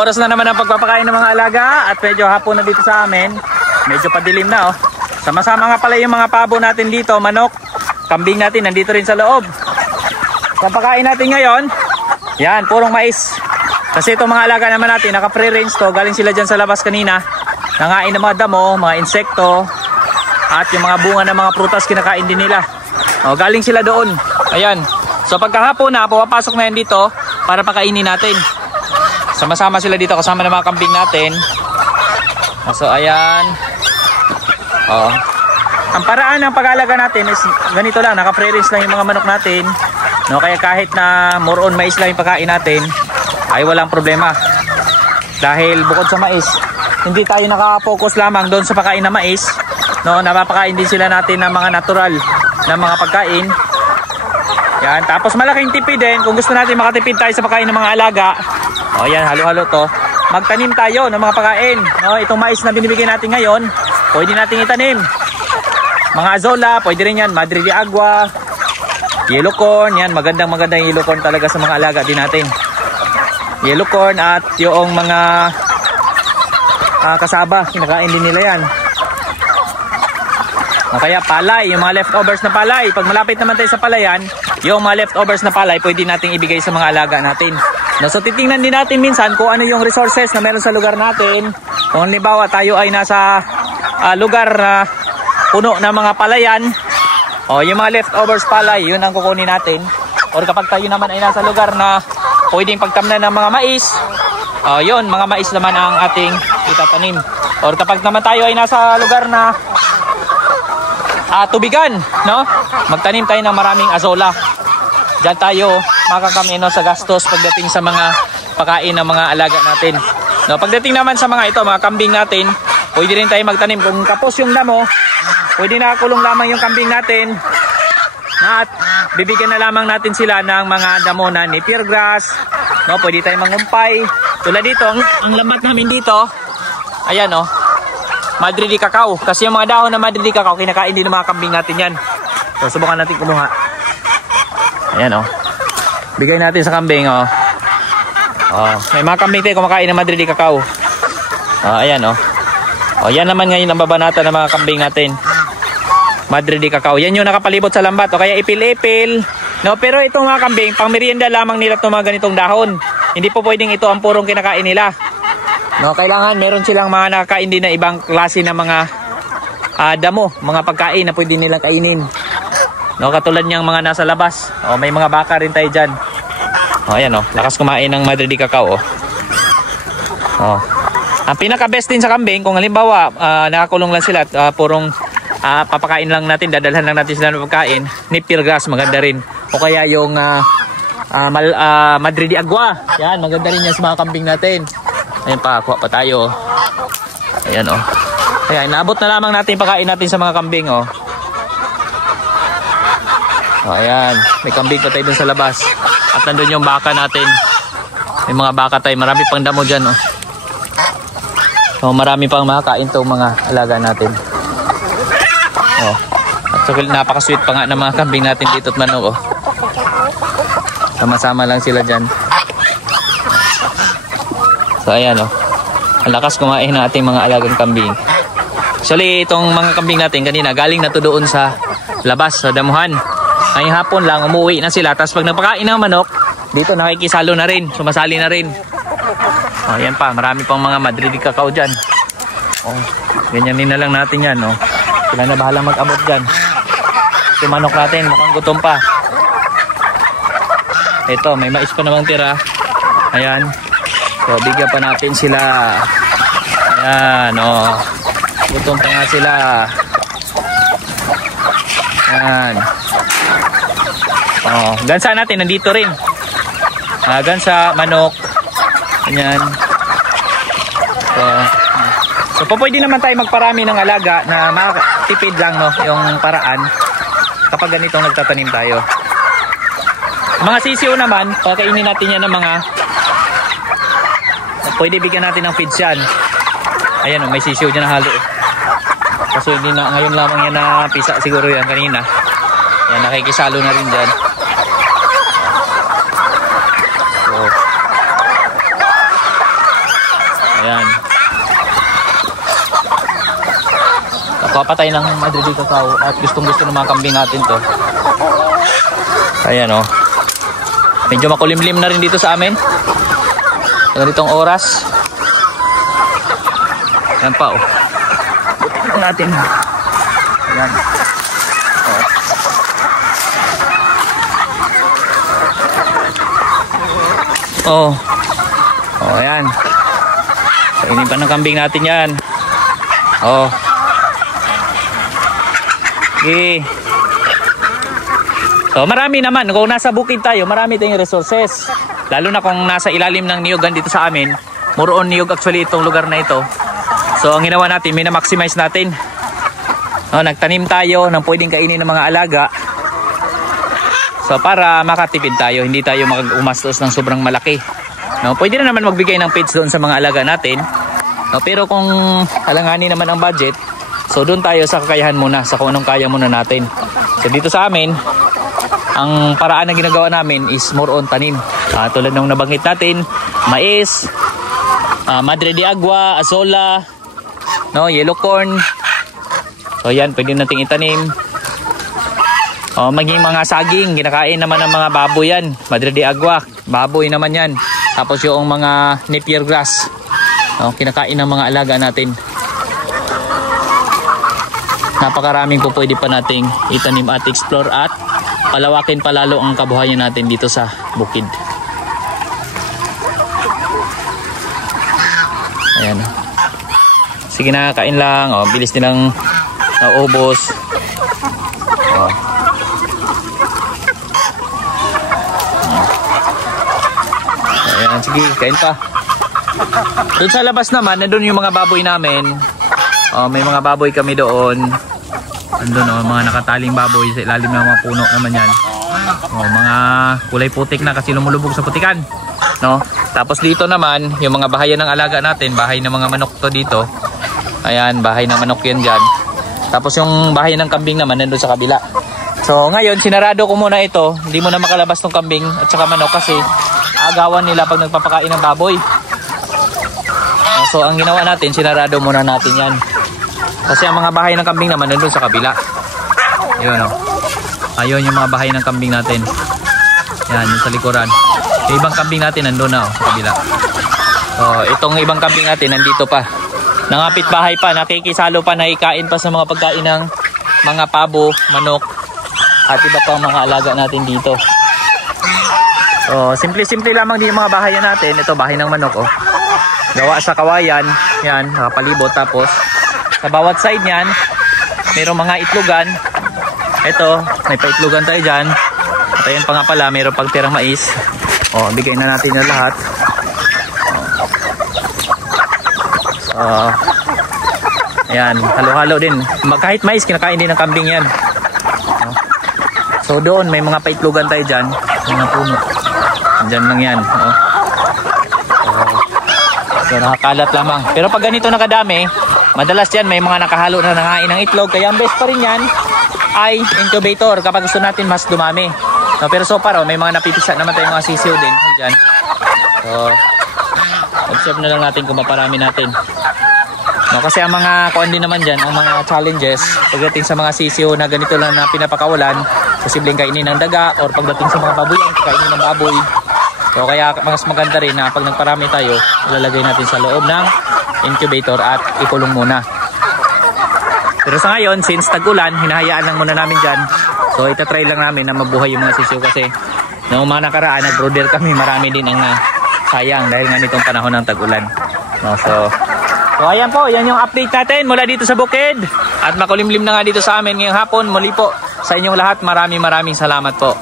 Oras na naman ang pagpapakain ng mga alaga at medyo hapon na dito sa amin. Medyo padilim na oh. Sama-sama nga pala yung mga pabo natin dito, manok, kambing natin nandito rin sa loob. Pagpapakain natin ngayon, yan, purong mais. Kasi itong mga alaga naman natin, naka-pre-range to, galing sila dyan sa labas kanina. Nangain ng mga damo, mga insekto, at yung mga bunga ng mga prutas kinakain din nila. O, galing sila doon. Ayan. So pagkahapon na, pupapasok na yan dito para pakainin natin. Sama-sama sila dito kasama ng mga kambing natin. So ayan. Oh. Ang paraan ng pag-alaga natin is ganito lang, naka-pre-range lang yung mga manok natin. No, kaya kahit na more on mais lang yung pagkain natin, ay walang problema. Dahil bukod sa mais, hindi tayo naka-focus lamang doon sa pagkain na mais. No, napapakain din sila natin ng mga natural na mga pagkain. Yan, tapos malaking tipid din kung gusto natin makatipid tayo sa pagkain ng mga alaga. O yan, halo-halo to. Magtanim tayo ng mga pagkain. No, itong mais na binibigay natin ngayon, pwede nating itanim. Mga azola, pwede rin yan. Madre de Agua, yellow corn, yan, magandang yellow corn talaga sa mga alaga din natin. Yellow corn at yung mga kasaba, kinakain din nila yan. O kaya palay, yung mga leftovers na palay. Pag malapit naman tayo sa palayan, yung mga leftovers na palay, pwede nating ibigay sa mga alaga natin. No, so titingnan din natin minsan kung ano yung resources na meron sa lugar natin. Kung halimbawa tayo ay nasa lugar na puno ng mga palayan, o yung mga leftovers palay, yun ang kukunin natin. Or kapag tayo naman ay nasa lugar na pwedeng pagtamnan ng mga mais, yun, mga mais naman ang ating itatanim. Or kapag naman tayo ay nasa lugar na tubigan, no? Magtanim tayo ng maraming azola. Diyan tayo makakamino sa gastos pagdating sa mga pagkain ng mga alaga natin. No, pagdating naman sa mga ito, mga kambing natin, pwede rin tayo magtanim. Kung kapos yung damo, pwede nakakulong lamang yung kambing natin. At bibigyan na lamang natin sila ng mga damo na napier grass. No, pwede tayo mangumpay. Tulad dito, ang lambat namin dito, ayan oh, Madre de Cacao. Kasi yung mga dahon na Madre de Cacao, kinakain din ng mga kambing natin yan. So, subukan natin kumuha. Ayan, oh. Bigay natin sa kambing, oh. Oh, may mga kambing tayo kumakain ng Madre de Cacao. Oh, ayan, oh. Oh, yan naman ngayon ang babanata ng mga kambing natin. Madre de Cacao. Yan yung nakapalibot sa lambat. O kaya ipil-ipil. No, pero itong mga kambing, pang merienda lamang nila itong mga ganitong dahon. Hindi po pwedeng ito ang purong kinakain nila. No, kailangan meron silang mga nakakain din na ibang klase ng mga damo, mga pagkain na pwede nilang kainin. No, katulad niyang mga nasa labas. O, may mga baka rin tayo dyan. O, ayan o, lakas kumain ng Madre de Cacao. O. Ang pinaka-best din sa kambing, kung halimbawa nakakulong lang sila at purong papakain lang natin, dadalhan lang natin sila ng pagkain, napier grass, maganda rin. O kaya yung Madre de Agua. Yan, maganda rin yan sa mga kambing natin. Ayan pa, kuha pa tayo. Ayan o. Ayan, naabot na lamang natin pagkain natin sa mga kambing o. O, ayan, may kambing pa tayo dun sa labas. At nandun yung baka natin. May mga baka tayo, marami pang damo dyan o. So, marami pang makakain itong mga alaga natin. O. At so, napaka-sweet pa nga ng mga kambing natin dito at manok o. Sama-sama lang sila dyan. So ayan o, ang lakas kumain ng ating mga alagang kambing. Actually itong mga kambing natin kanina galing na to doon sa labas, sa damuhan. Ngayong hapon lang umuwi na sila. Tapos pag nagpakain ng manok, dito nakikisalo na rin, sumasali na rin. O ayan pa, marami pang mga Madre de Cacao dyan. O, ganyanin na lang natin yan o. Sila na bahala mag-abot dyan. Si manok natin mukhang gutom pa. Ito, may mais pa namang tira. Ayan. So, bigyan pa natin sila. Ayan, o. Gutom pa nga sila. Ayan. O, gansa natin, nandito rin. Gansa, manok. Ayan. So, pwede naman tayo magparami ng alaga na makatipid lang, no, yung paraan kapag ganito nagtatanim tayo. Mga sisiyo naman, pakainin natin yan ng mga pwede bigyan natin ng feeds yan. Ayan o, may sisiyo dyan na halo. Kaso hindi na, ngayon lamang yan na pisa siguro yan kanina. Yan, nakikisalo na rin dyan. So, Ayan. Kapapatay ng Madrid Cacao at gustong-gusto ng mga kambing natin to. Ayan oh. Medyo makulimlim na rin dito sa amin. Ganitong oras. Ayan pa oh. Butin natin. Ayan. Oh. Oh, ayan. Kainin pa ng kambing natin yan. Oh. Okay. So marami naman, kung nasa bukid tayo, marami tayong resources. Lalo na kung nasa ilalim ng niyugan dito sa amin. More on niyog actually itong lugar na ito. So ang ginawa natin, minamaximize natin. Nagtanim tayo ng pwedeng kainin ng mga alaga. So para makatipid tayo, hindi tayo umastos ng sobrang malaki. Pwede na naman magbigay ng feeds doon sa mga alaga natin. Pero kung halanganin naman ang budget, so doon tayo sa kakayahan muna, sa kung anong kaya muna natin. So dito sa amin, ang paraan na ginagawa namin is more on tanim. Tulad ng nabanggit natin, mais, madre de agua, azola, yellow corn. So yan, pwede nating itanim. Maging mga saging, kinakain naman ng mga baboy yan. Madre de agua, baboy naman yan. Tapos yung mga napier grass, kinakain ng mga alaga natin. Napakaraming po pwede pa nating itanim at explore at palawakin palalo ang kabuhayan natin dito sa bukid. Ayan. Sige na, kain lang. Bilis nilang naubos. Ayan, sige, kain pa. Doon sa labas naman, nandun yung mga baboy namin. May mga baboy kami doon. Andun mga nakataling baboy sa ilalim ng mga puno naman yan. Mga kulay putik na kasi lumulubog sa putikan. Tapos dito naman, yung mga bahayan ng alaga natin, bahay ng mga manok to dito. Ayan, bahay ng manok yan dyan. Tapos yung bahay ng kambing naman, nandun sa kabila. So ngayon, sinarado ko muna ito. Hindi mo na makalabas ng kambing at saka manok kasi agawan nila pag nagpapakain ng baboy. So ang ginawa natin, sinarado muna natin yan. Kasi ang mga bahay ng kambing naman nandun sa kabila. Yun ayun yung mga bahay ng kambing natin. Yan, yung sa likuran. Yung ibang kambing natin nandun na sa kabila. So itong ibang kambing natin nandito pa. Nangapit bahay pa, nakikisalo pa, nakikain pa sa mga pagkain ng mga pabo, manok at iba pang mga alaga natin dito. So simple-simple lamang din yung mga bahayan natin. Ito bahay ng manok gawa sa kawayan. Yan, nakapalibot. Tapos sa bawat side niyan, mayroong mga itlogan. Ito, may paitlogan tayo dyan. At ayan pa nga pala, mayroong pagtirang mais. Bigay na natin yung lahat. Ayan, halo-halo din. Kahit mais, kinakain din ng kambing yan. So doon, may mga paitlogan tayo dyan. Mga puno. Dyan lang yan. So nakakalat lamang. Pero pag ganito nakadami, madalas yan may mga nakahalo na nangain ng itlog. Kaya ang best pa rin yan ay incubator kapag gusto natin mas dumami. Pero so far may mga napipisa naman tayong mga sisiw din dyan. So observe na lang natin kung maparami natin. Kasi ang mga kuan din naman dyan, ang mga challenges pagdating sa mga sisiw na ganito lang na pinapakawalan, posibleng kainin ng daga or pagdating sa mga baboyan, kainin ng baboy. So kaya mas maganda rin na pag nagparami tayo, ilalagay natin sa loob ng incubator at ikulong muna. Pero sa ngayon, since tag-ulan, hinahayaan lang muna namin dyan. So itatry lang namin na mabuhay yung mga sisiw kasi noong mga nakaraan, nag-brooder kami, marami din ang sayang dahil nga nitong panahon ng tag-ulan. So ayan po, yan yung update natin mula dito sa bukid. At makulimlim na nga dito sa amin ngayong hapon. Muli po sa inyong lahat, maraming salamat po.